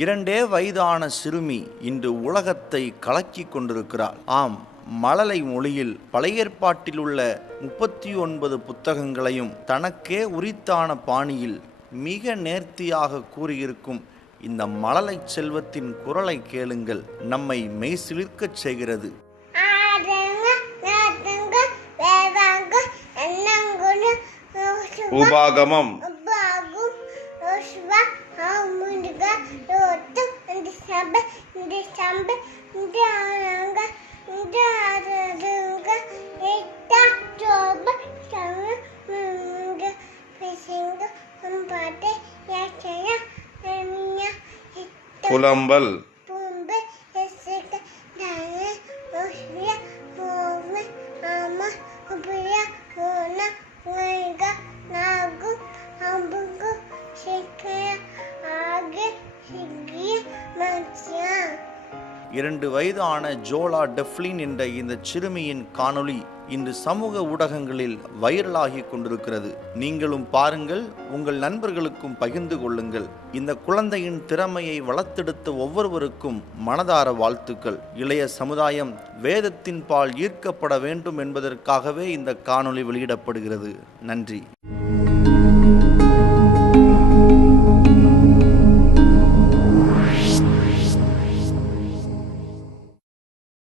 இரண்டே வயதான சிறுமி இன்று உலகத்தை கலக்கிக் கொண்டிருக்கிறாள். ஆம் மழலை மொழியில் பழைய ஏற்பாட்டில் உள்ள முப்பத்தி ஒன்பது புத்தகங்களையும் தனக்கே உரித்தான பாணியில் மிக நேர்த்தியாக கூறியிருக்கும் இந்த மழலை செல்வத்தின் குரலை கேளுங்கள். நம்மை மெய்சிலிர்க்கச் செய்கிறது. உபாகமம். सब सब जाऊँगा जाऊँगा इतना जॉब करूँगा फिशिंग हम बातें या चला कोलंबल இரண்டு வயதான ஜோலா டெஃப்லின் என்ற இந்த சிறுமியின் காணொளி இன்று சமூக ஊடகங்களில் வைரலாகி கொண்டிருக்கிறது. நீங்களும் பாருங்கள் உங்கள் நண்பர்களுக்கும் பகிர்ந்து கொள்ளுங்கள். இந்த குழந்தையின் திறமையை வளர்த்தெடுத்த ஒவ்வொருவருக்கும் மனதார வாழ்த்துக்கள். இளைய சமுதாயம் வேதத்தின் பால் ஈர்க்கப்பட வேண்டும் என்பதற்காகவே இந்த காணொளி வெளியிடப்படுகிறது. நன்றி.